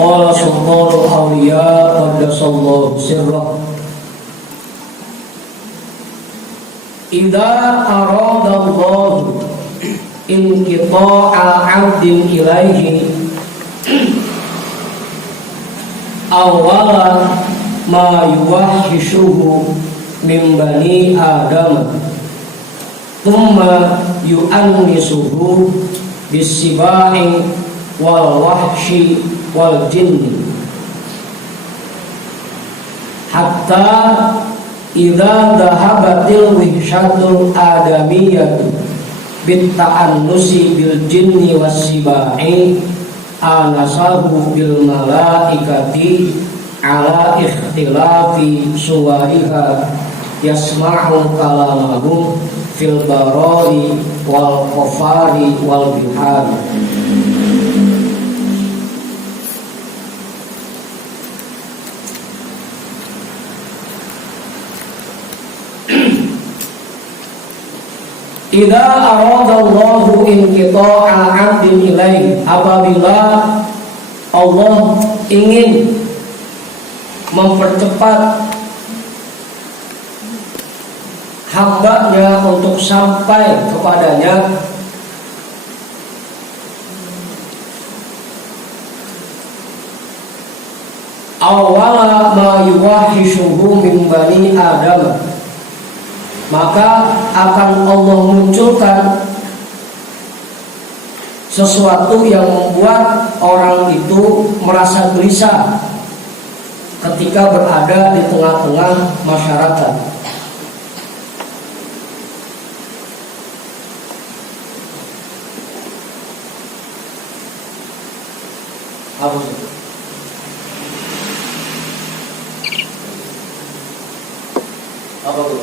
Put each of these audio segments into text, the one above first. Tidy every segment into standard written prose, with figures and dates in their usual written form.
Qala sultanul awliya qaddasallahu sirrah. Idza arada Allah inqita'a 'abdin ilaihi awwala ma yuwahhishuhu min bani Adam thumma yu'annisuhu bis-sibahi wal wahshi wal jinni hatta idza dhahabatil wihsyatul adamiyyatu bit ta'annusi bil jinni was-sibahi anasahu bil malaikati ala ikhtilafi suwariha yasma'u kalamahum fil barari wal qafari wal bihari. Idza aradallahu inqita'a 'abdin ilaihi, apabila Allah ingin mempercepat hambanya untuk sampai kepadanya, awwala ma yuwahhishuhu min bani Adam, maka akan Allah munculkan sesuatu yang membuat orang itu merasa gelisah ketika berada di tengah-tengah masyarakat. Apa itu? Apa itu?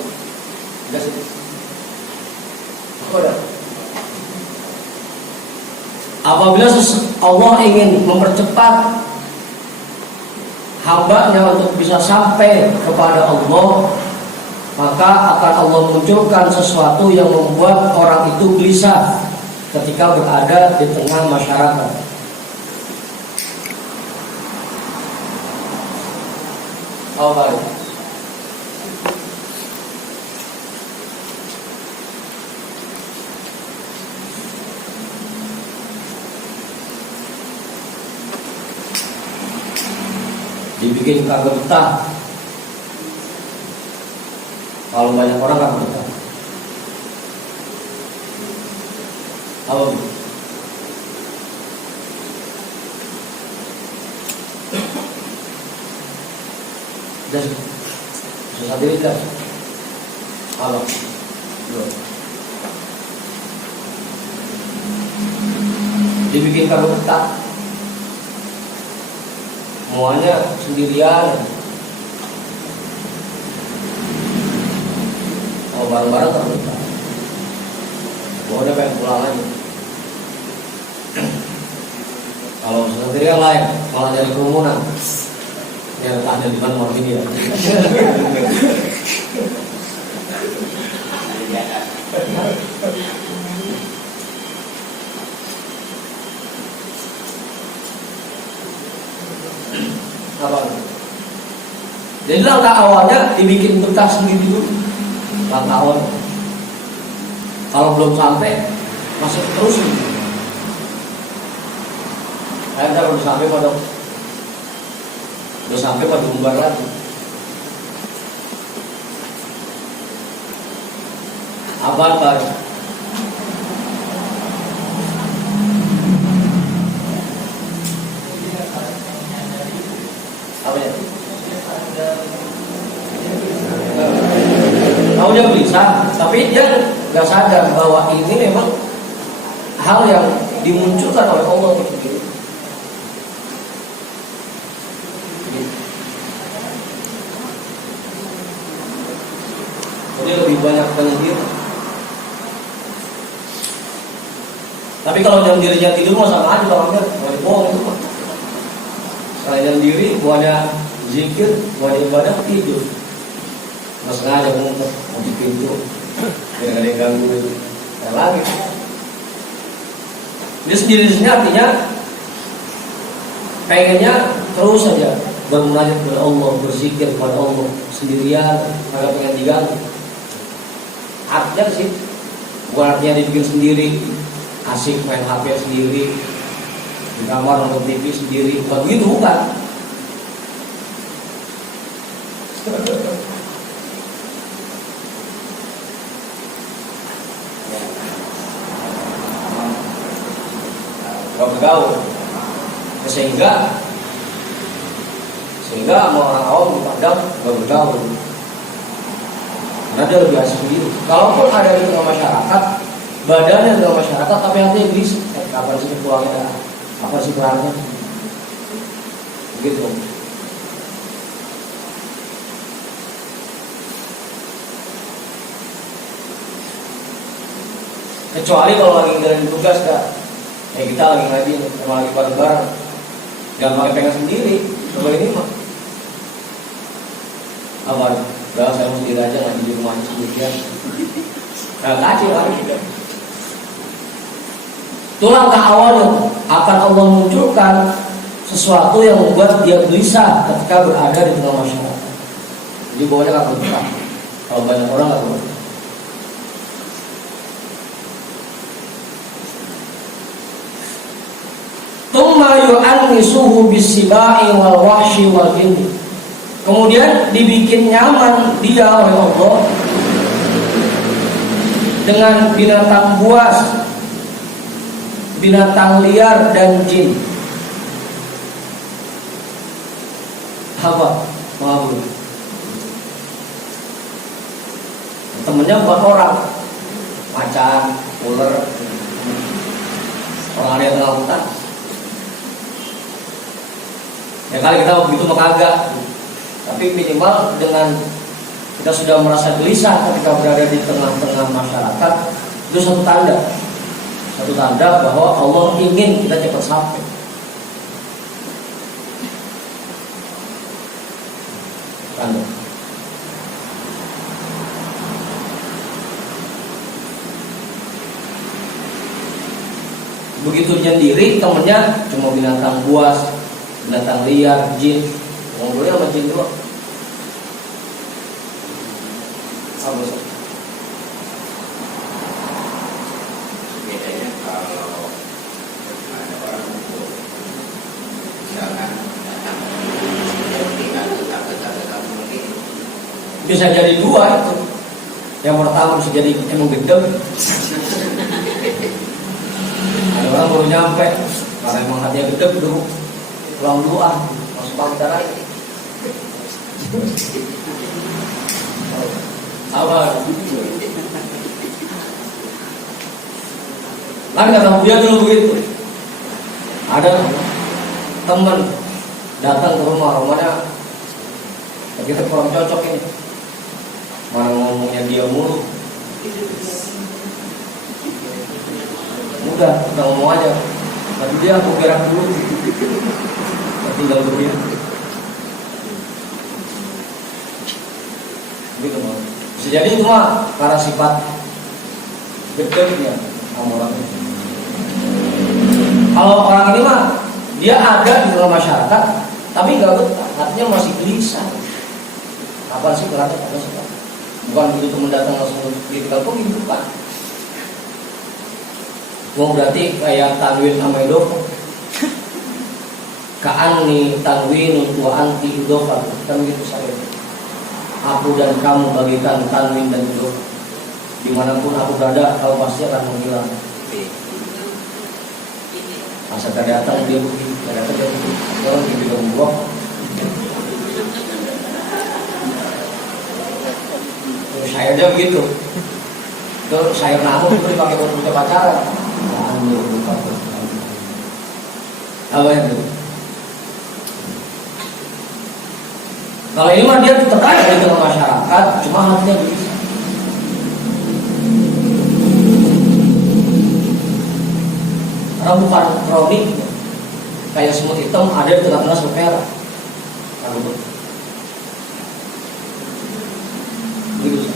Apabila Allah ingin mempercepat hambanya untuk bisa sampai kepada Allah, maka akan Allah munculkan sesuatu yang membuat orang itu gelisah ketika berada di tengah masyarakat. Apa itu? Dibikin kagak betah. Kalau banyak orang kagak betah. Apa itu? Susah diri kan? Apa? Dibikin kagak betah. Semuanya sendirian. Kalau bareng-bareng terbuka, gua udah pengen pulang aja. Kalau sendirian lain, malah jadi kerumunan. Ya tak ada di mana mau ini ya. Apa? Jadi langkah awalnya dibikin betah sendiri dulu. Langkah awal. Kalau belum sampai masih terus. Akhirnya udah sampai pada bubar lagi. Apa? Tahu dia gelisah, tapi dia nggak sadar bahwa ini memang hal yang dimunculkan oleh Allah gitu. Jadi lebih banyak penyendiri. Tapi kalau dalam dirinya tidur mah sama aja orangnya, mau dibohong itu mah. Selain dalam diri, buahnya zikir, buahnya ibadah tidur. Mas sengaja ngumpet di pintu, biar ada yang ganggu. Dan lagi, dia sendiri artinya pengennya terus saja bermunajat kepada Allah, berzikir kepada Allah sendirian, agak pengen diganggu. Artinya sih, bukan artinya dibikin sendiri, asik main HP sendiri, di kamar nonton TV sendiri, bukan begitu, bukan. Gak bergaul, sehingga sama orang awam dipandang gak bergaul, karena dia lebih asik sendiri. Kalaupun ada di tengah masyarakat, badannya di tengah masyarakat, tapi hatinya berisik. Kapan sih pulangnya? Kapan sih pulangnya? Begitu. Kecuali kalau lagi ngadain tugas, kita lagi ngaji, emang lagi bareng-bareng, gak pakai pengen sendiri. Coba ini mah apa? Gak, saya mau sendiri aja ngaji di rumah sendirian. Gak kacau lagi. Itulah langkah awalnya akan Allah munculkan sesuatu yang membuat dia gelisah ketika berada di tengah masyarakat. Jadi bawahnya gak bergerak. Kalau banyak orang gak bergerak. Tsumma yu'annisuhu bis-sibai wal wahsyi wal jinni. Kemudian dibikin nyaman dia oleh Allah dengan binatang buas, binatang liar dan jin. Apa? Maaf. Temennya bukan orang, macan, ular, orang ada yang tengah hutan. Ya kali kita begitu mah kagak. Tapi minimal dengan kita sudah merasa gelisah ketika berada di tengah-tengah masyarakat, itu satu tanda bahwa Allah ingin kita cepat sampai. Tanda. Begitu sendiri, temennya cuma binatang buas, binatang liar, jin. Ngobrolnya sama jin doang. Apa sih? Bedanya kalau ada orang itu misalkan takut mungkin Bisa jadi dua itu. Yang pertama bisa jadi emang gendeng. Ada orang baru nyampe, karena emang hatinya gendeng dulu. Pulang dulu masuk pantai lagi. Apa? Kan kata dia dulu begitu. Ada teman datang ke rumahnya, begitu kurang cocok ini. Mana ngomongnya dia mulu. Udah ngomong aja. Tapi dia aku gerak dulu. Tinggal dulu ya. Gitu bang. Bisa jadi itu mah karena sifat gedenya sama orang ini. Kalau orang ini mah dia ada di dalam masyarakat, tapi gak betah, artinya masih gelisah. Apa sih kerana apa sih? Bukan begitu mendatang langsung ditinggal kok gitu kan? Mau berarti kayak tanwin sama idofah. Ka'anni tanwinun wa anti idofah. Kan gitu saya. Aku dan kamu bagikan tanwin dan idofah. Dimanapun aku berada, kau pasti akan menghilang. Masa tak datang dia begini, tak datang dia begini. Orang di bidang buah. Terus saya aja begitu. Terus saya namun itu dipakai untuk pacaran. Apa itu? Kalau ini mah dia tetap ada di tengah masyarakat, cuma hatinya bisa. Karena bukan kronik, kayak semut hitam ada di tengah-tengah semut merah. Gitu.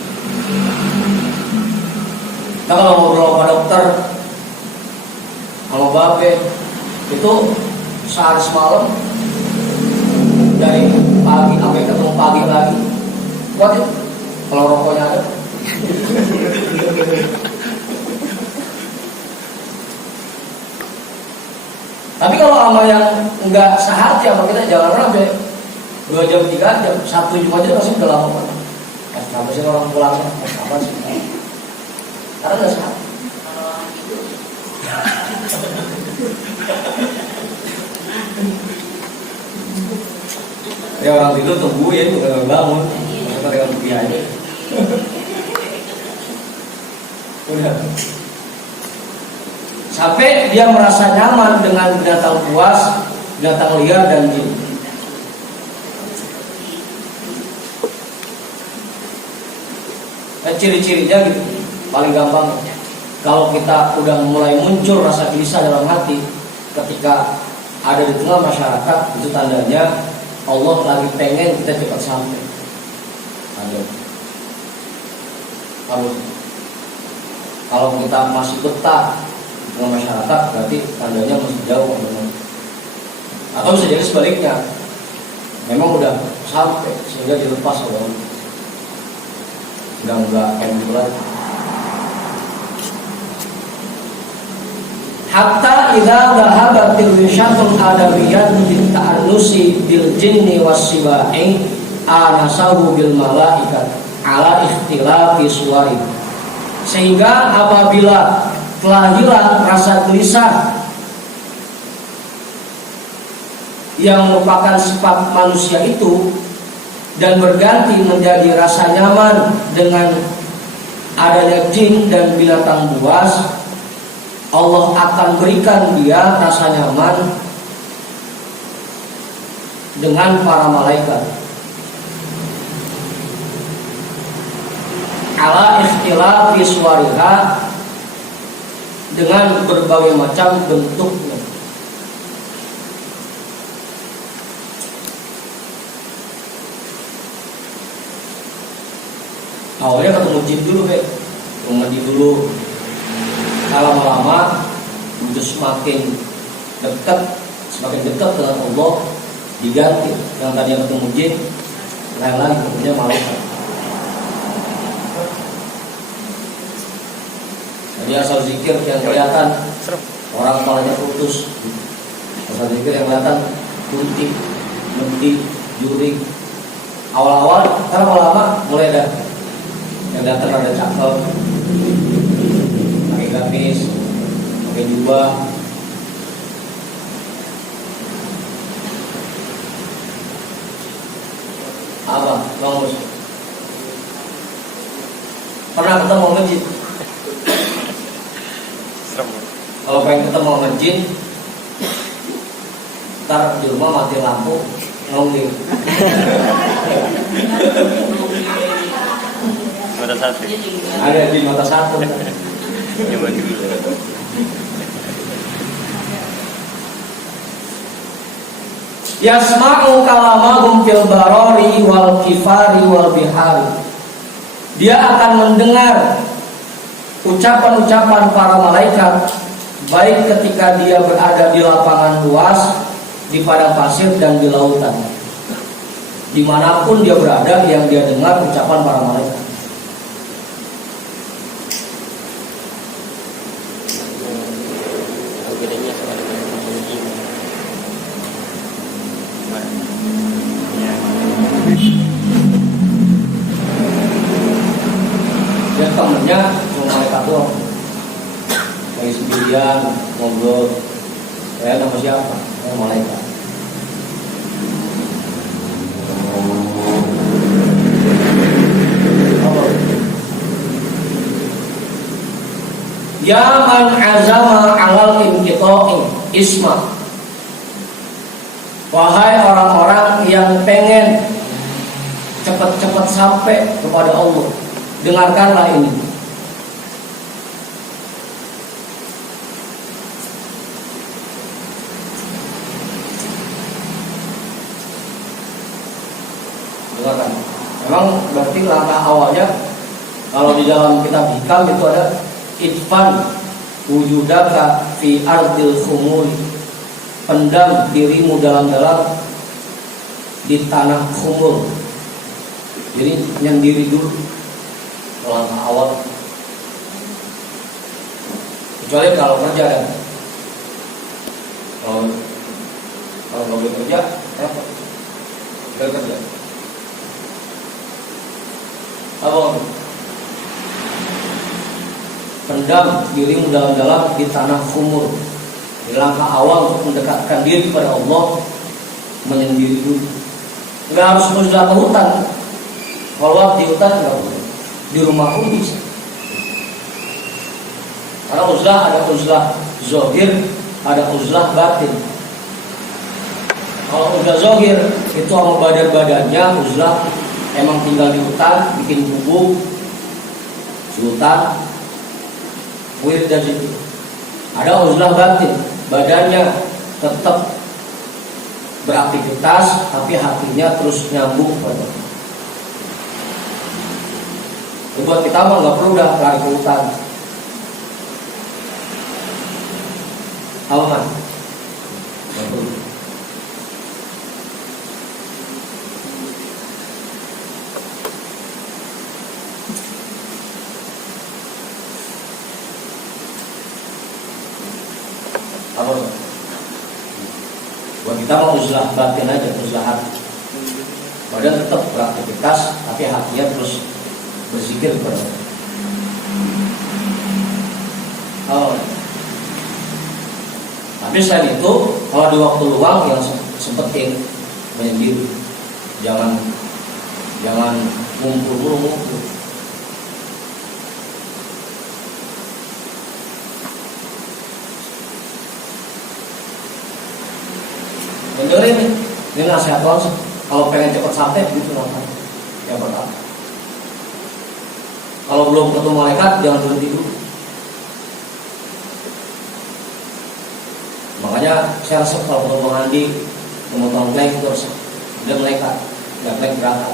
Kita kalau ngobrol sama dokter, kalau babe itu sehari semalam dari pagi sampai ketemu pagi lagi. Kuat ya? Kalau rokoknya ada. Tapi kalau sama yang enggak sehati sama kita jangan sampai 2 jam 3 jam, 1 jam aja masih udah lama banget. Kenapa sih orang pulangnya? Apa sih? Karena enggak sehat. Ya orang tidur tungguin, bukan bangun. Maksudnya dengan biaya. Udah. Sampai dia merasa nyaman dengan binatang buas, binatang liar dan jin. Nah, ciri-cirinya gitu, paling gampang. Kalau kita udah mulai muncul rasa gelisah dalam hati ketika ada di tengah masyarakat, itu tandanya Allah lagi pengen kita cepat sampai. Ada. Kalau kita masih betah di tengah masyarakat, berarti tandanya masih jauh. Atau bisa jadi sebaliknya, memang udah sampai sehingga dilepas oleh Allah. Udah enggak kayak gitu lagi. Hatta idza dhahabat tirsyatul adawiyat bi ta'allusi bil jinni was-sibai anasahu bil malaikat ala ikhtilafi suwari. Sehingga apabila telah hilang rasa gelisah yang merupakan sifat manusia itu dan berganti menjadi rasa nyaman dengan adanya jin dan binatang buas, Allah akan berikan dia rasa nyaman dengan para malaikat. Ala ikhtilafi suwariha, dengan berbagai macam bentuknya. Awalnya ketemu jin dulu, mandi dulu. Lama-lama itu semakin dekat dengan Allah, diganti yang tadi yang ketemu jin, lain lagi kemudian malaikat. Jadi asal zikir yang kelihatan orang kepalanya putus, asal zikir yang kelihatan kunti, menti, juring. Awal-awal, karena lama mulai ada yang datang ada cakep, pakai gamis, pakai jubah. Apa? Bagus. Pernah ketemu sama jin? Kalau pengen ketemu sama jin, ntar di rumah mati lampu, nongging. Mata satu. Ada di mata satu. Coba dulu. Yasma'u kalamahum fil barari wal kifari wal bihari. Dia akan mendengar ucapan-ucapan para malaikat, baik ketika dia berada di lapangan luas, di padang pasir dan di lautan. Dimanapun dia berada, yang dia dengar ucapan para malaikat. Bedanya sama dengan jin. Dia temennya cuma malaikat doang, kayak sendirian ngobrol. Saya nama siapa? Saya malaikat. Ya man azama alal inqita'i isma. Wahai orang-orang yang pengen cepat-cepat sampai kepada Allah, dengarkanlah ini. Dengarkan. Memang berarti langkah awalnya, kalau di dalam kitab hikam itu ada idfan wujudaka fi ardil khumul. pendam dirimu dalam-dalam di tanah khumur. Jadi nyendiri dulu langkah awal. Kecuali kalau kerja kan, kalau nggak boleh kerja, repot. Nggak kerja. Apa? Pendam dirimu dalam-dalam di tanah khumur. Di langkah awal untuk mendekatkan diri kepada Allah, menyendiri dulu. Nggak harus uzlah ke hutan. Kalau di hutan nggak boleh. Di rumah pun bisa. Karena uzlah ada uzlah zahir, ada uzlah batin. Kalau uzlah zahir itu sama badan-badannya, uzlah emang tinggal di hutan, bikin bubuk, hutan, wirid dan situ. Ada uzlah batin, badannya tetap beraktivitas, tapi hatinya terus nyambung pada. Buat kita mah nggak perlu dah lari ke hutan. Tahu kan? Nggak perlu. Apa? Buat kita mau uzlah batin aja, uzlah hati. Badan tetap beraktivitas, tapi hatinya terus berzikir kepada Allah. Oh. Tapi selain itu, kalau di waktu luang yang sempetin menyendiri, jangan ngumpul. Dengerin nih, ini nasihat Allah. Kalau pengen cepat sampai begitu namanya. Yang pertama, kalau belum ketemu malaikat jangan berhenti dulu. Makanya saya resep kalau ketemu mandi, memotong plank terus udah malaikat, nggak plank berangkat.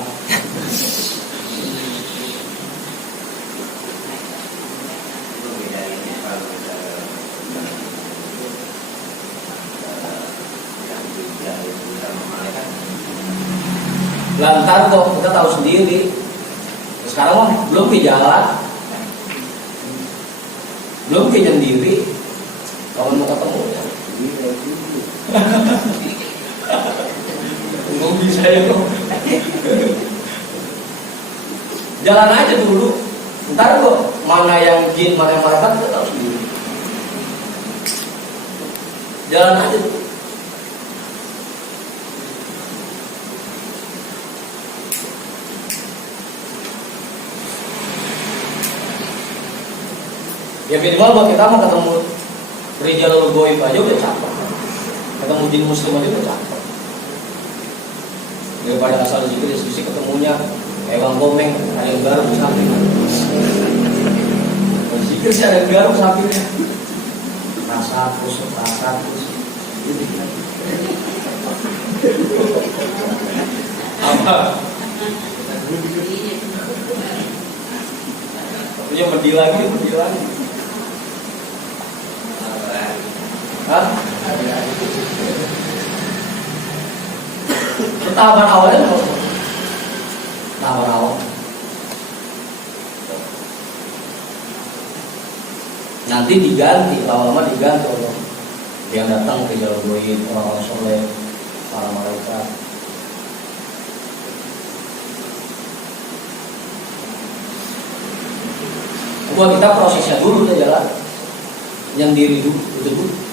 Lantar kok kita tahu sendiri. Sekarang mah belum ke jalan, belum ke sendiri. Kalau mau ketemu, nggak bisa ya kok. Jalan aja dulu. Ntar kok mana yang jin, mana yang malaikat kita tahu sendiri. Jalan aja dulu. Ya minimal buat kita mau ketemu Rijalul Goib aja udah capek. Ketemu jin muslim aja udah capek. Daripada asal zikir diskusi ketemunya Ewang Komeng, ada yang garam sampingnya. Zikir sih ada yang garam sampingnya. Rasa terus. Apa? Punya medi lagi. Hah? Tahapan awalnya apa? Tahapan awal. Nanti diganti, lama-lama diganti Allah. Yang datang ke jalur goib, orang-orang soleh, para malaikat. Buat kita prosesnya dulu udah jalan. Yang diri dulu, itu dulu.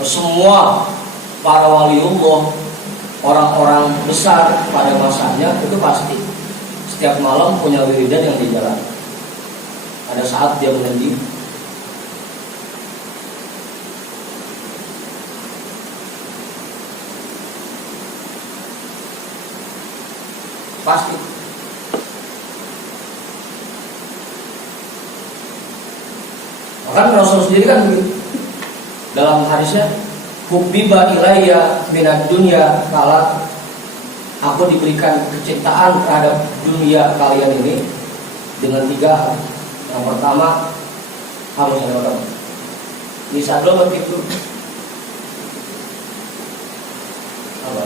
Semua para waliullah, orang-orang besar pada masanya itu pasti setiap malam punya wiridan yang dijalankan. Ada saat dia menyendiri. Pasti. Bahkan Rasul sendiri kan begitu. Dalam hadisnya, hubbiba ilayya minad dunya kala aku diberikan kecintaan terhadap dunia kalian ini dengan 3 hal. Yang pertama, kamu saudara. Bisa dulu berarti itu. Apa?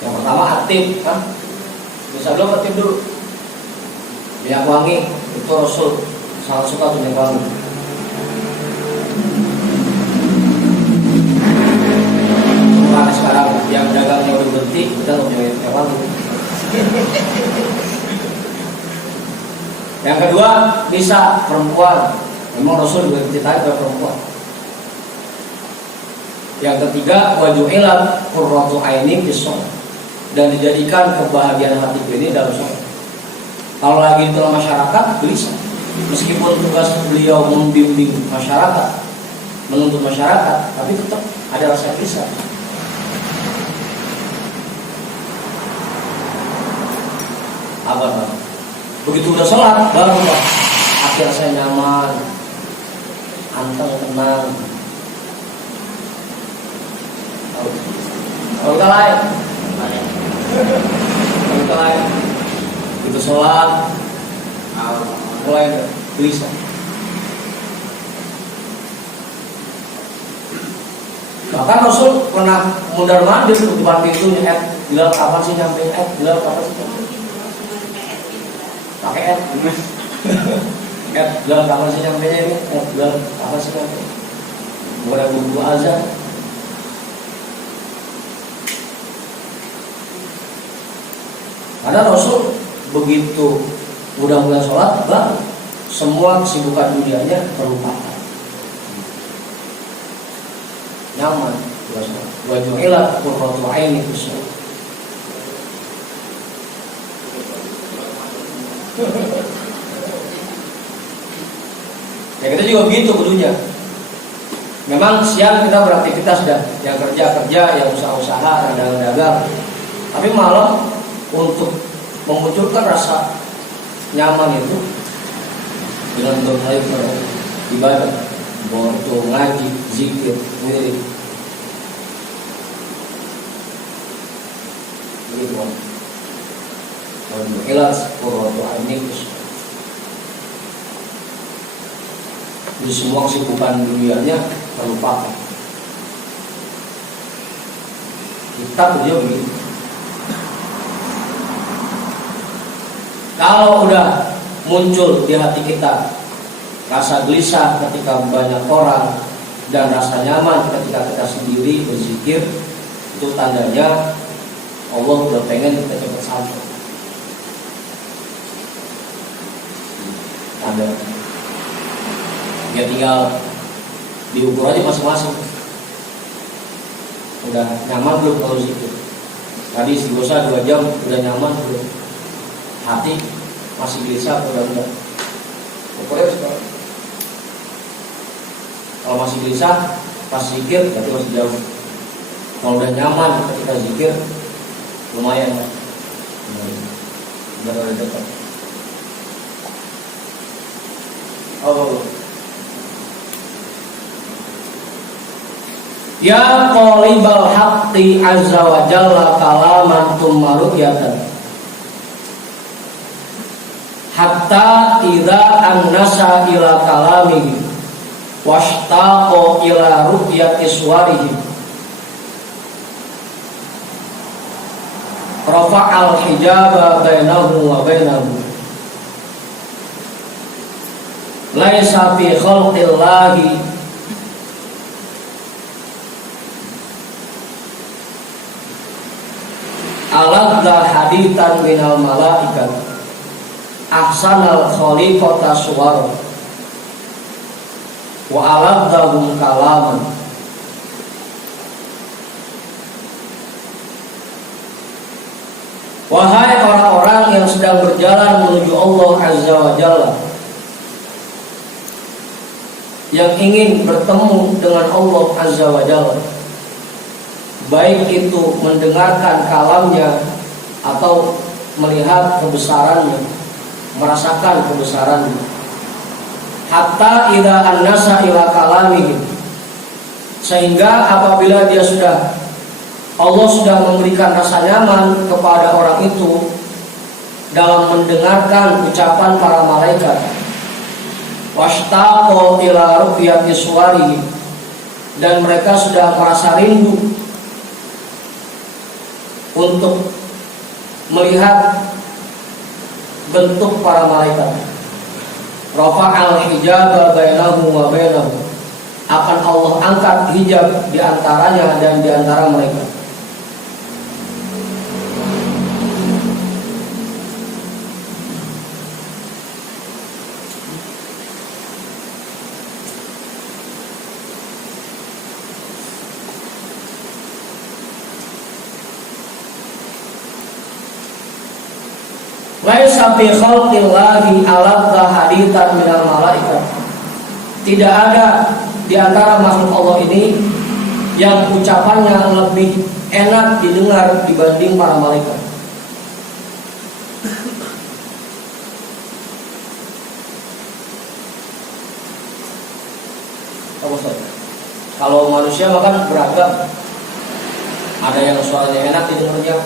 Yang pertama aktif, kan? Bisa dulu berarti dulu. Minyak wangi itu Rasul sangat suka minyak wangi. Karena sekarang yang dagangnya udah berhenti, kita nggak punya minyak wangi. Yang kedua, bisa perempuan. Memang Rasul juga dicintai oleh perempuan. Yang ketiga, wajuhilat qurratu aini fis shalah, dan dijadikan kebahagiaan hatiku ini dalam sholat. Kalau lagi di tengah masyarakat, bisa. Meskipun tugas beliau membimbing masyarakat, menuntut masyarakat, tapi tetap ada rasa gelisah. Apa? Begitu udah sholat, baru hati rasanya nyaman, anteng, tenang. Kalau kita lain, itu sholat, mulai gelisah. Bahkan Rasul pernah mundar mandir di depan pintunya, Bilal kapan sih nyampe? Bilal kapan sih nyampe? Pakai Bilal kapan sih nyampe ini? Bilal kapan sih nyampe? Mulai bumbu azan. Karena Rasul begitu udah mulai sholat, baru semua kesibukan dunianya terlupakan. Nyaman, wajuhilat qurratu aini fis shalah. Ya kita juga begitu kudunya. Memang siang kita beraktivitas dah, yang kerja, yang usaha, dagang. Tapi malam untuk memunculkan rasa nyaman itu dengan berbaik ibadah, borto, ngaji, zikir, wirid. Begitu kan? Ikhlas, qurratu aini fis shalah. Di semua kesibukan dunianya terlupakan. Kita kerja begitu. Kalau udah muncul di hati kita rasa gelisah ketika banyak orang dan rasa nyaman ketika kita sendiri berzikir, itu tandanya Allah udah pengen kita cepat sampai. Tanda. Ya tinggal diukur aja masing-masing. Udah nyaman belum kalau zikir? Tadi istighosah 2 jam udah nyaman belum? Hati masih gelisah atau enggak? Ukurnya sekarang. Kalau masih gelisah pas zikir berarti masih jauh. Kalau udah nyaman ketika zikir lumayan. Udah dekat. Oh. Ya qalibal haqqi azza wa jalla kalaman tumma ru'yatan hatta idza annasa ila kalamihi washtaqo ila ru'yati suwarihi rafa'al hijaba bainahu wa bainahu laisa fi khalqillahi aladha haditan minal malaikat ahsanal khaliqata suwar wa aladhahum kalaman. Wahai orang-orang yang sedang berjalan menuju Allah Azza wa Jalla, yang ingin bertemu dengan Allah Azza wa Jalla, baik itu mendengarkan kalamnya atau melihat kebesarannya, merasakan kebesarannya. Hatta idza annasa ila kalamihi, sehingga apabila dia sudah Allah sudah memberikan rasa nyaman kepada orang itu dalam mendengarkan ucapan para malaikat. Washtaqo ila ru'yati suwari, dan mereka sudah merasa rindu untuk melihat bentuk para malaikat. Rafa'al hijaba bainahu wa bainahu, akan Allah angkat hijab di antaranya dan di antara mereka. Laisa fi khalqillahi aladha hadithan minal malaikat. Tidak ada di antara makhluk Allah ini yang ucapannya lebih enak didengar dibanding para malaikat. Kalau manusia makan beragam. Ada yang suaranya enak didengarnya,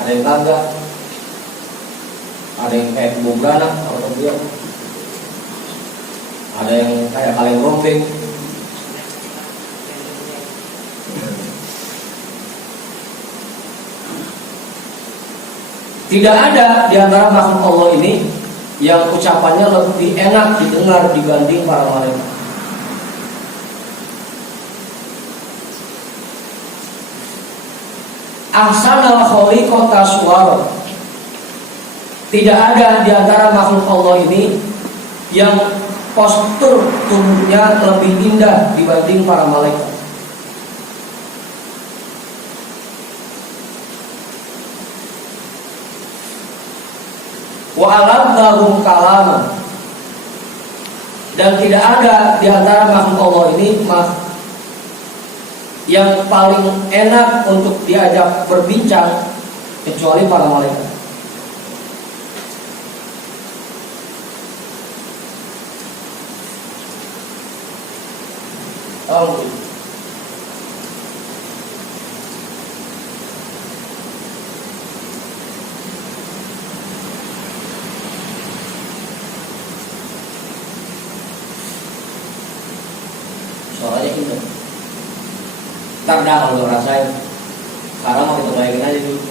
ada yang kagak. Ada yang kayak kebun beranak atau diam, ada yang kayak kaleng rompeng. Tidak ada di antara makhluk Allah ini yang ucapannya lebih enak didengar dibanding para malaikat. Ahsanal khaliqata suwara. Tidak ada di antara makhluk Allah ini yang postur tubuhnya lebih indah dibanding para malaikat. Wa aladzahum kalaman, dan tidak ada di antara makhluk Allah ini yang paling enak untuk diajak berbincang kecuali para malaikat. Soalnya itu ntar dah kalau rasain. Sekarang mau kita bayangin aja dulu.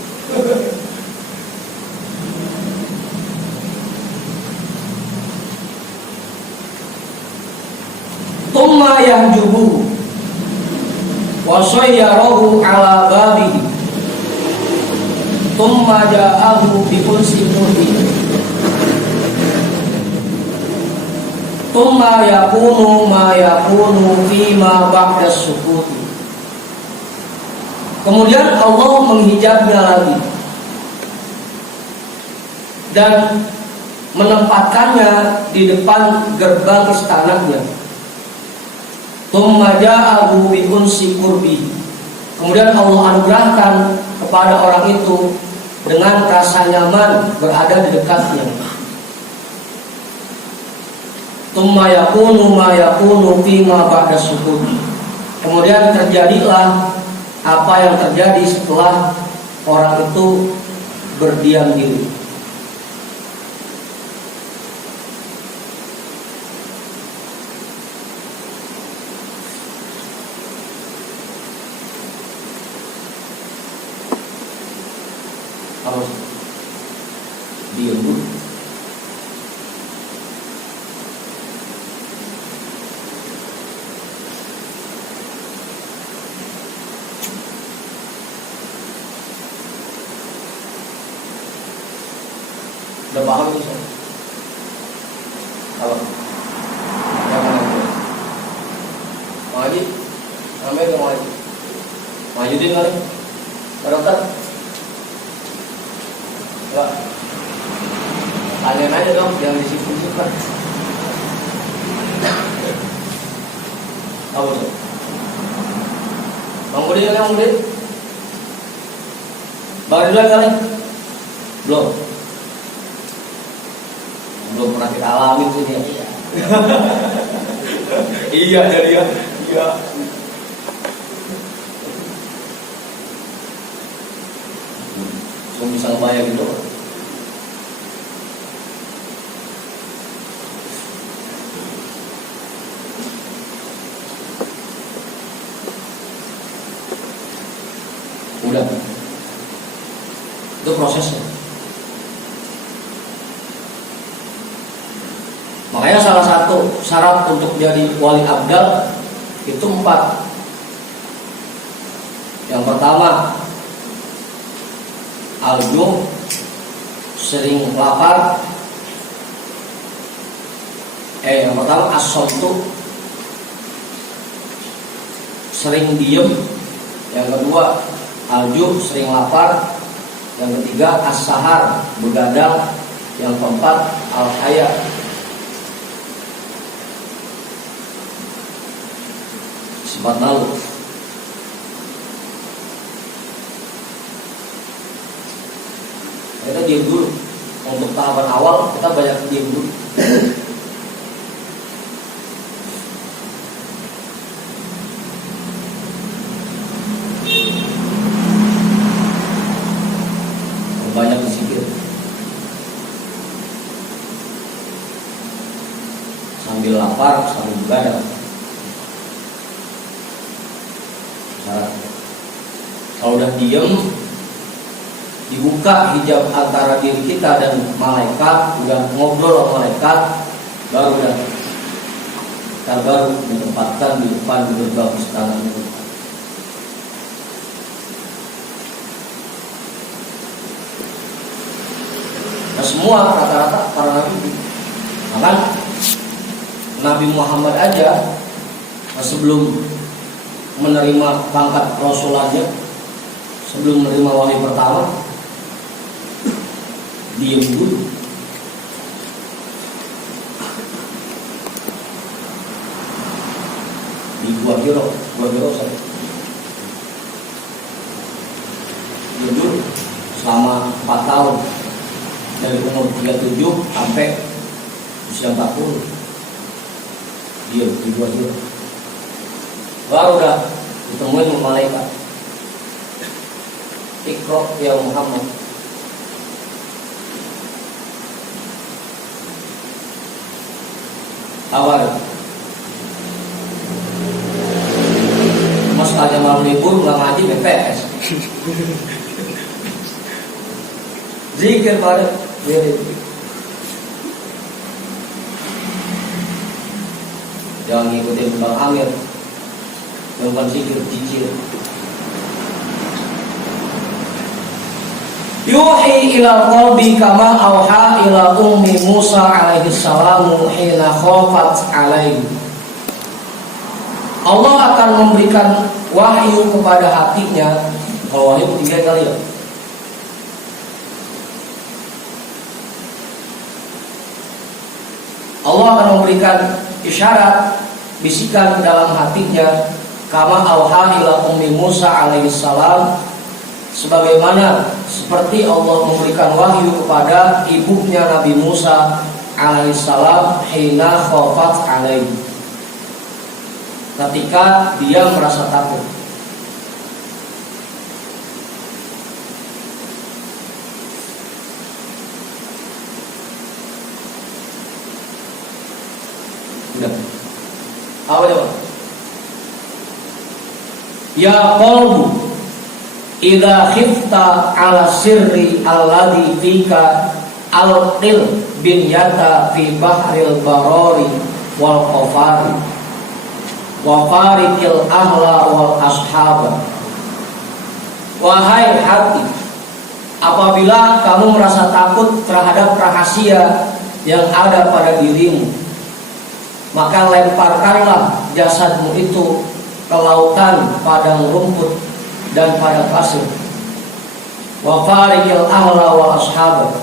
Tumma yahjubu wa sayyarahu ala babihi tumma ja'ahu bi kunsi murhi tumma yakunu ma yakunu fima ba'da sukuti. Kemudian Allah menghijabnya lagi dan menempatkannya di depan gerbang istananya. Tumma ja'ahu bi unsi qurbi. Kemudian Allah anugerahkan kepada orang itu dengan rasa nyaman berada di dekatnya. Tumma yakunu ma yakunu fima ba'da sukut. Kemudian terjadilah apa yang terjadi setelah orang itu berdiam diri. Harus diam dulu. Udah paham itu saya? Kalau yang mana itu? Mau Haji? Namanya ke mau Haji? Majuddin kali? Pak Dokter? Enggak. Tanyain aja dong, jangan disibuk-sibuk. Apa tuh? Bang Budi kali, Bang Budi? Bang Ridwan kali? Belum? Belum pernah kita alamin sih dia. Iya jadi ya. Iya. misal bayar gitu. Udah. Itu prosesnya. Makanya salah satu syarat untuk jadi wali abdal itu 4. Yang pertama, alju, sering lapar. Yang pertama as-somtu, sering diem. Yang kedua alju, sering lapar. Yang ketiga as-sahar, begadang. Yang keempat al-haya, sifat malu. Kita diam dulu. Untuk tahapan awal kita banyak diam dulu. Banyak berzikir sambil lapar, sambil begadang. Kalau udah diam, dibuka hijab antara diri kita dan malaikat, udah ngobrol sama malaikat, baru kita baru ditempatkan di depan gerbang istana itu. Nah, semua rata-rata para nabi, bahkan Nabi Muhammad aja sebelum menerima pangkat Rasul aja, sebelum menerima wahyu pertama, diam dulu. Di Gua Hiro saya diam dulu selama 4 tahun, dari umur 37 sampai usia 40, diam di Gua Hiro. Baru udah ditemuin malaikat, Iqra ya Muhammad. Awal Mas aja malam libur nggak ngaji BPS. Zikir pada diri. Jangan ngikutin Bang Amir. Yang zikir cicil. Yuhi ila qalbi kama auha ila ummi Musa alaihi salamu hina khafat alaihi. Allah akan memberikan wahyu kepada hatinya. Kalau wahyu 3 kali ya. Allah akan memberikan isyarat, bisikan ke dalam hatinya, kama auha ila ummi Musa alaihi salam, sebagaimana seperti Allah memberikan wahyu kepada ibunya Nabi Musa alaihissalam hina khafat alaihi, ketika dia merasa takut. Udah. Apa coba? Ya qalbu idza khifta ala sirri alladhi fika al-qil bin yata fi bahril barari wal qafari wa farikil ahla wal ashab. Wahai hati, apabila kamu merasa takut terhadap rahasia yang ada pada dirimu, maka lemparkanlah jasadmu itu ke lautan padang rumput dan pada pasir. Wa farikil ahla wal ashab,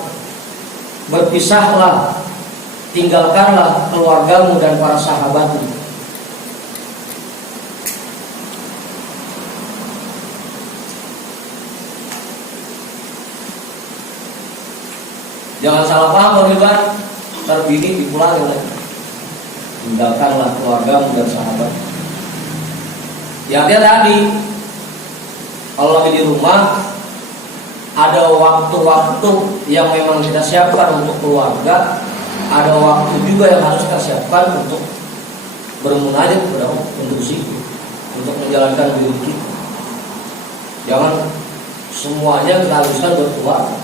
berpisahlah, tinggalkanlah keluargamu dan para sahabatmu. Jangan salah paham beribadah, terbini dipulangin lagi. Tinggalkanlah keluargamu dan sahabatmu. Ya dia tadi, kalau lagi di rumah ada waktu-waktu yang memang kita siapkan untuk keluarga, ada waktu juga yang harus kita siapkan untuk bermunajat kepada Allah, untuk zikir, untuk menjalankan diri kita. Jangan semuanya kita habiskan buat keluarga.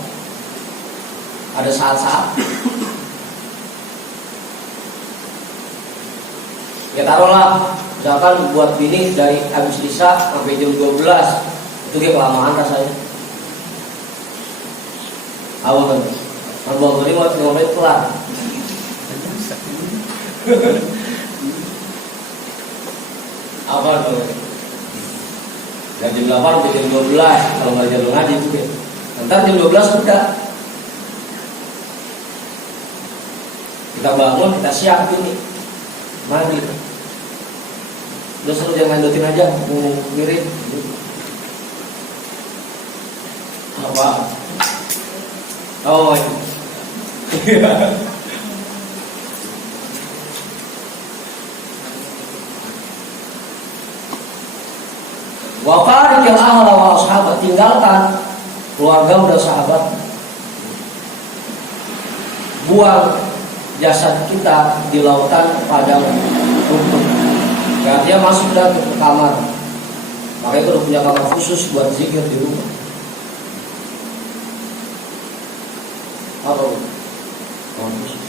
Ada saat-saat. Ya taruhlah, misalkan buat bini dari habis isya sampai jam 12, itu dia kelamaan rasanya. Awal kan, kalau beli buat 5 menit kelar. Apa tuh? Dari jam 8 sampai jam 12 kalau nggak jadwal ngaji itu ya. Ntar jam 12 udah kita bangun, kita siap ini mandi. Udah suruh jangan lanjutin aja, mau ngirim. Apa? Oh, Wafarikil ahla wa sahabat, tinggalkan keluarga dan sahabat. Buang jasad kita di lautan padang rumput. Dia masuk dah ke kamar. Makanya itu udah punya kamar khusus buat zikir di rumah. Apa? Kamar khusus.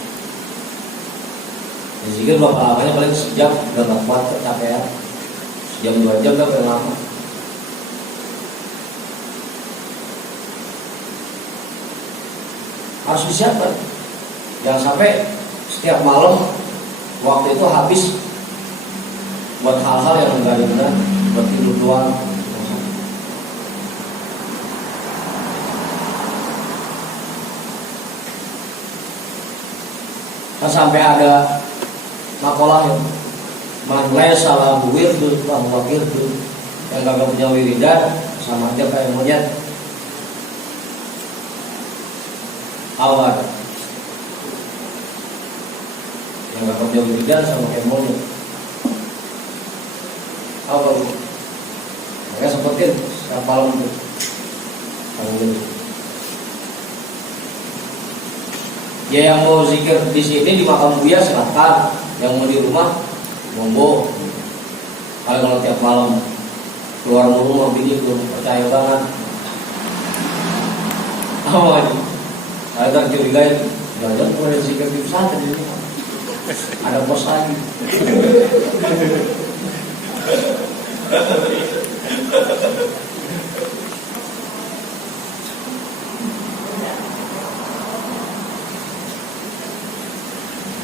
Zikir berapa lamanya, paling sejam, udah gak kuat kecapean. Sejam 2 jam udah paling lama. Harus disiapkan. Jangan sampai setiap malam waktu itu habis buat hal-hal yang enggak benar, buat tidur doang. Kan sampai ada makalah yang manlai salah wirdul bahwa wirdul, yang kagak punya wiridan sama aja kayak monyet. Awal yang gak punya wiridan sama kayak monyet. Awal mereka sempetin setiap malam itu. Ya yang mau zikir di sini di makam Buya silakan, yang mau di rumah monggo. Kalau tiap malam keluar rumah bini belum percaya banget. Awal ada curiga, jangan mulai zikir di pesantren ini. Ada bos lagi.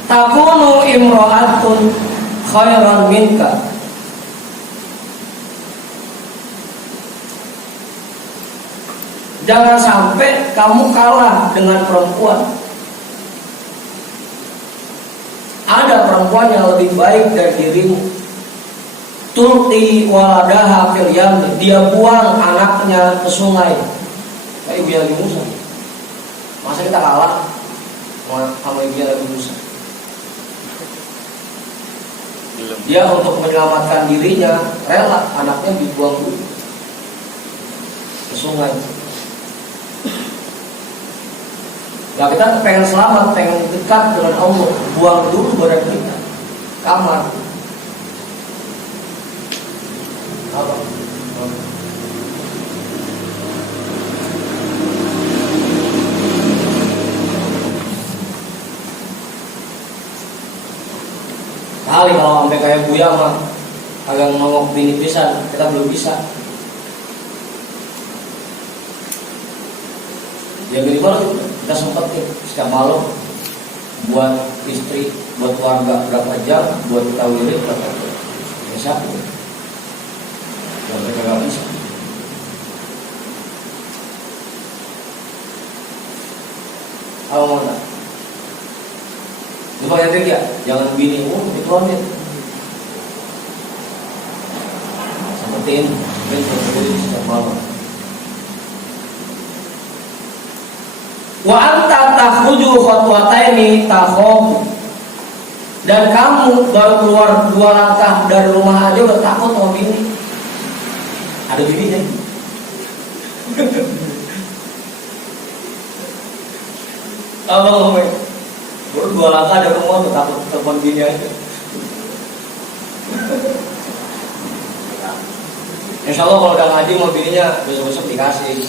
Takunu imra'atun khairan minka. Jangan sampai kamu kalah dengan perempuan. Ada perempuan yang lebih baik dari dirimu. Tulti waladaha fil yam, dia buang anaknya ke sungai. Kayak Ibu Nabi Musa. Masa kita kalah sama Ibu Nabi Musa? Dia untuk menyelamatkan dirinya rela anaknya dibuang dulu ke sungai. Ya kita pengen selamat, pengen dekat dengan Allah, buang dulu badan kita kamar. Apa? Kali kalau sampai kayak Buya mah agak ngomong bini pisan, kita belum bisa. Ya minimal kita sempetin setiap malam buat istri, buat keluarga berapa jam, buat kita wirid berapa jam. Ya satu. Dan mereka gak bisa. Apa mau tak? Coba yang ya, jangan bini itu amit. Sempetin setiap malam. Wa anta takhruju khatwataini takhaf. Dan kamu baru keluar 2 langkah dari rumah aja udah takut sama bini. Ada bininya. Abang ngomong, baru 2 langkah ada rumah tuh takut telepon gini aja. Insya Allah kalau udah ngaji mau bininya besok-besok dikasih.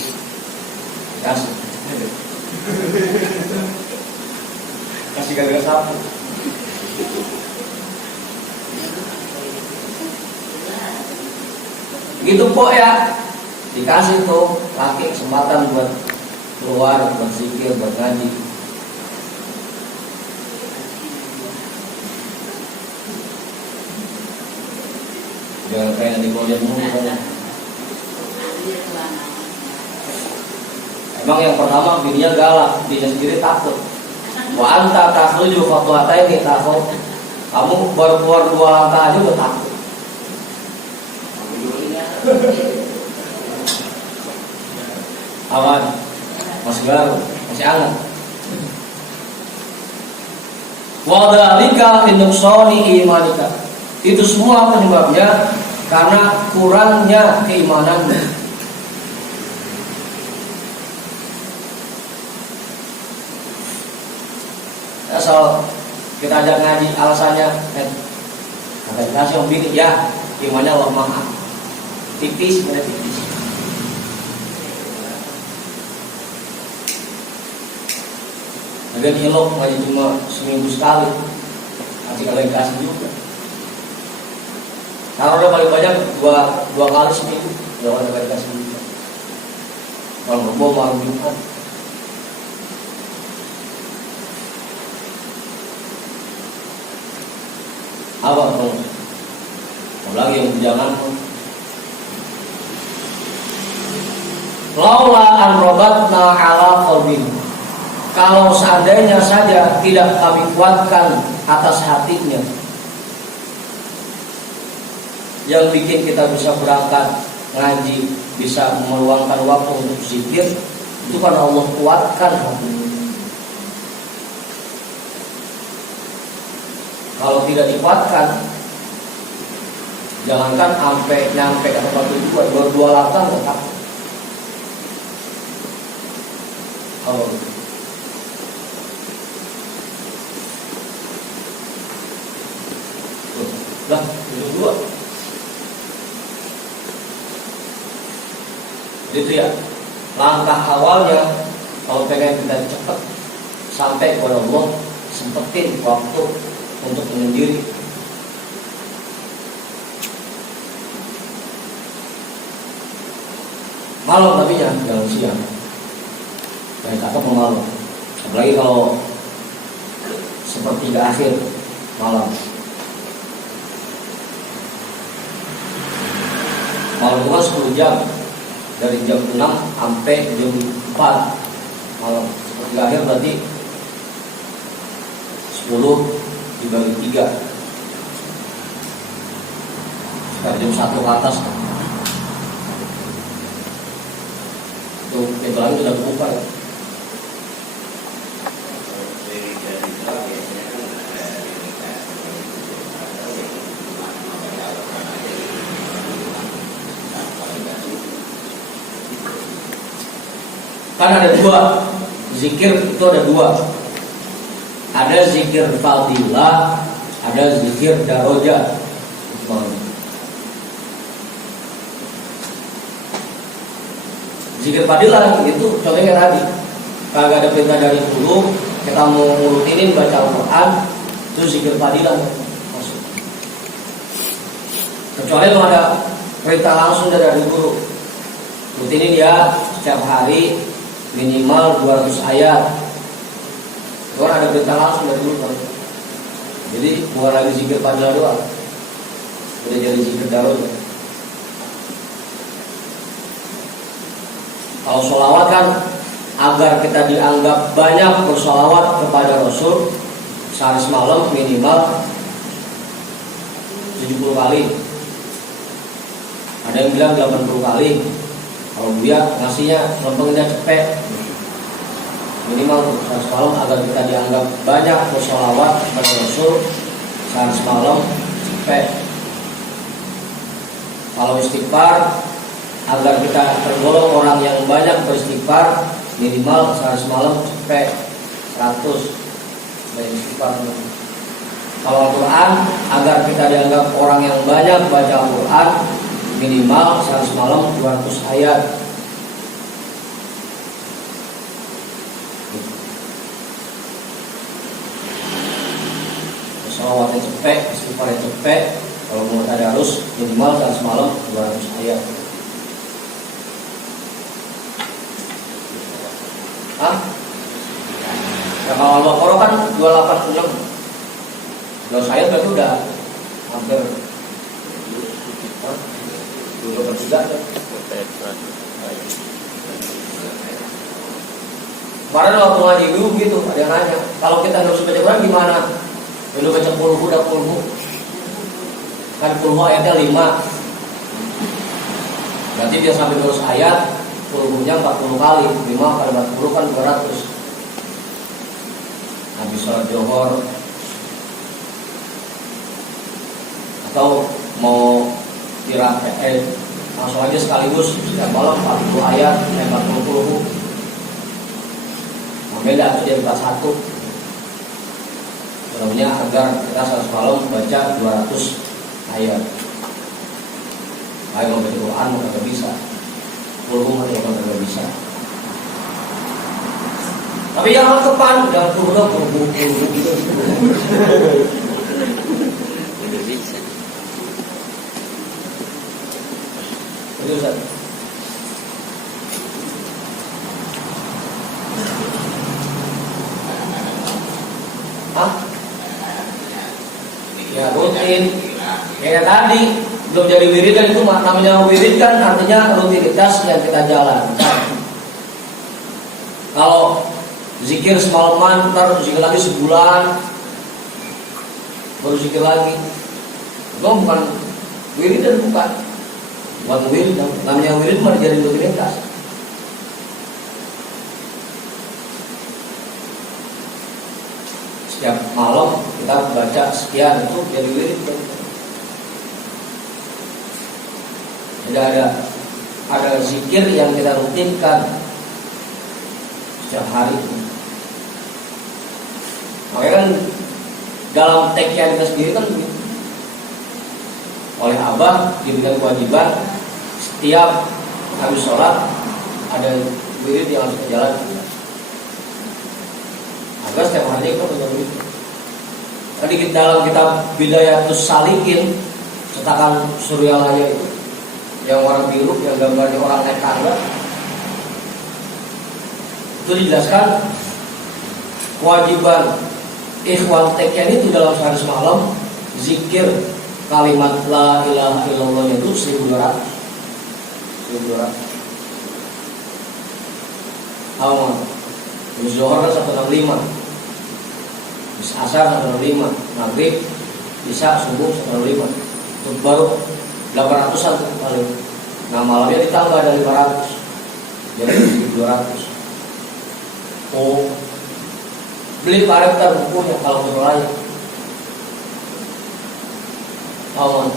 Kasih gara-gara sapu. Gitu kok ya, dikasih tuh laki kesempatan buat keluar, buat zikir, buat ngaji. Jangan kayak di goyang mulu kan. Emang yang pertama dirinya galak, dirinya sendiri takut. Wa anta takhruju khatwataini takut. Kamu baru keluar 2 langkah aja udah takut. Aman, masih baru, masih hangat. Wa dzalika min nuqsani imanika. Itu semua penyebabnya karena kurangnya keimananmu. Asal kita ajak ngaji alasannya kata kasih yang bikin ya imannya lemah, tipis, benar tipis. Agak elok ngaji cuma seminggu sekali, nanti kalau dikasih juga. Kalau udah paling banyak dua kali seminggu, jangan ada dikasih juga. Kalau berbau malam Jumat. Apa tuh? Lagi yang jangan. Laula an robatna ala qalbin. Kalau seandainya saja tidak kami kuatkan atas hatinya, yang bikin kita bisa berangkat ngaji, bisa meluangkan waktu untuk zikir, itu karena Allah kuatkan hatinya. Kalau tidak dikuatkan, jangankan sampai nyampe ke tempat tujuan, baru 2 langkah nggak takut. Oh. Lah, itu 2. Itu ya, langkah awalnya kalau pengen kita cepat sampai kepada Allah, sempetin waktu untuk menyendiri. Malam tapi jangan siang. Jangan takut malam. Apalagi kalau sepertiga akhir malam. Malam itu kan 10 jam. Dari jam 6 sampai jam 4 malam. Sepertiga akhir berarti 10 dibagi 3 sekitar jam 1 ke atas. Itu pintu lagi sudah terbuka ya. Kan ada 2 zikir, itu ada 2. Ada zikir fadilah, ada zikir darajat. Zikir fadilah itu contohnya tadi, kagak ada perintah dari guru, kita mau ngurutinin baca Al-Quran, itu zikir fadilah maksud. Kecuali kalau ada perintah langsung dari guru, rutinin ya setiap hari minimal 200 ayat. Orang ada perintah langsung dari dulu kan. Jadi bukan lagi zikir fadilah doang, udah jadi zikir darajat. Kalau sholawat kan agar kita dianggap banyak bersolawat kepada Rasul, sehari semalam minimal 70 kali. Ada yang bilang 80 kali. Kalau dia ngasihnya lempengnya cepet, minimal 100 malam agar kita dianggap banyak bersolawat kepada Rasul, sehari semalam cepet. Kalau istighfar, agar kita tergolong orang yang banyak beristighfar, minimal sehari semalam cepet 100 100. Banyak istighfar. Kalau Al-Quran, agar kita dianggap orang yang banyak baca Al-Quran, minimal sehari semalam 200 ayat. Salawatnya cepet, istighfarnya cepet. Kalau mau tadarus minimal sehari semalam 200 ayat. Hah? Ya kalau Al-Baqarah kan 286. Kalau saya berarti udah hampir 283 ya. Kemarin waktu ngaji dulu gitu, ada yang nanya, kalau kita nggak bisa baca Quran gimana? Dulu baca pulhu, udah pulhu. Kan pulhu ayatnya 5. Berarti dia sampai 200 ayat, pulhunya 40 kali. 5 kali 40 kan 200. Habis sholat Johor atau mau langsung aja sekaligus setiap malam 40 ayat, 40 puluh. Beda tuh dia 41. Sebelumnya agar kita sehari malam baca 200 ayat. Ayo baca Quran mau kagak bisa. Puluh aja kalau kagak bisa. Tapi jangan kepan, jangan puluh gitu. Udah bisa. Itu Ustaz. Hah? Ya rutin. Kayak tadi belum jadi wirid kan itu namanya wirid kan artinya rutinitas yang kita jalankan. Kalau zikir semalaman, ntar zikir lagi sebulan, baru zikir lagi. Itu bukan wirid dan bukan wirid. Namanya wirid mah jadi rutinitas. Setiap malam kita baca sekian itu jadi wirid. Jadi ada zikir yang kita rutinkan setiap hari. Makanya kan dalam teknya kita sendiri kan oleh Abah diberikan kewajiban setiap habis sholat ada wirid yang harus kita jalankan. Agar setiap hari kita punya wirid. Tadi dalam kitab Bidayatus Salikin cetakan Suryalaya itu yang warna biru yang gambarnya orang naik tangga itu dijelaskan kewajiban ikhwan teknya itu dalam sehari semalam zikir kalimat la ilaha illallah itu 1200. Awal Zuhur kan 165, asar 165, maghrib isya subuh 165, itu baru 800-an paling. Nah malamnya ditambah dari 500, jadi 200. Oh, beli karakter bukunya kalau berlayar. Awan.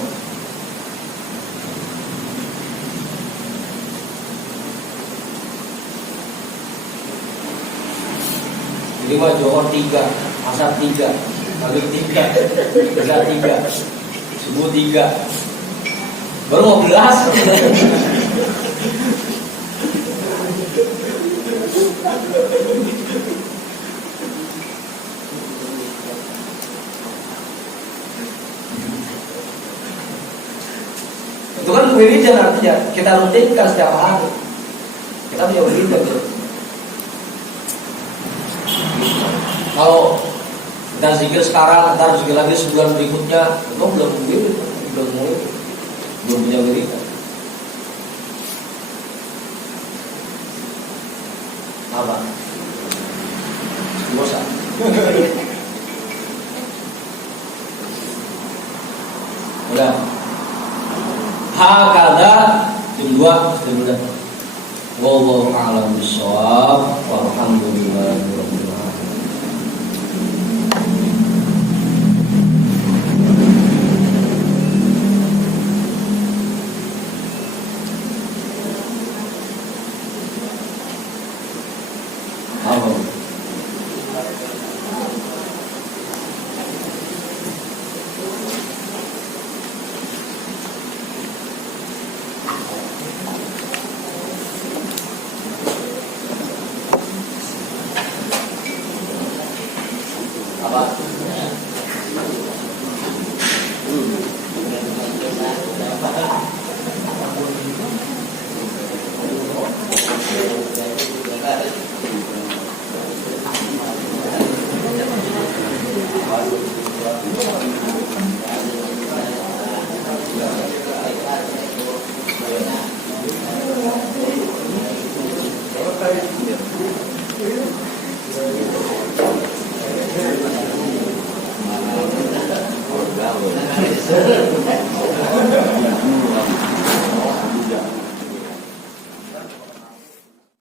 Jadi mah Johor 3, asar 3, maghrib 3, isya 3, subuh 3. Baru 15. Itu kan wiridan artinya kita rutinkan setiap hari. Kita punya wiridan. Kalau kita zikir sekarang, ntar zikir lagi sebulan berikutnya, itu belum wirid, belum punya wiridan. Apa? Bosan. Udah. Hakada jam 2 sudah datang. Wallahu a'lam bishawab. Walhamdulillahirabbil alamin. Alhamdulillah. Apa? Gaul.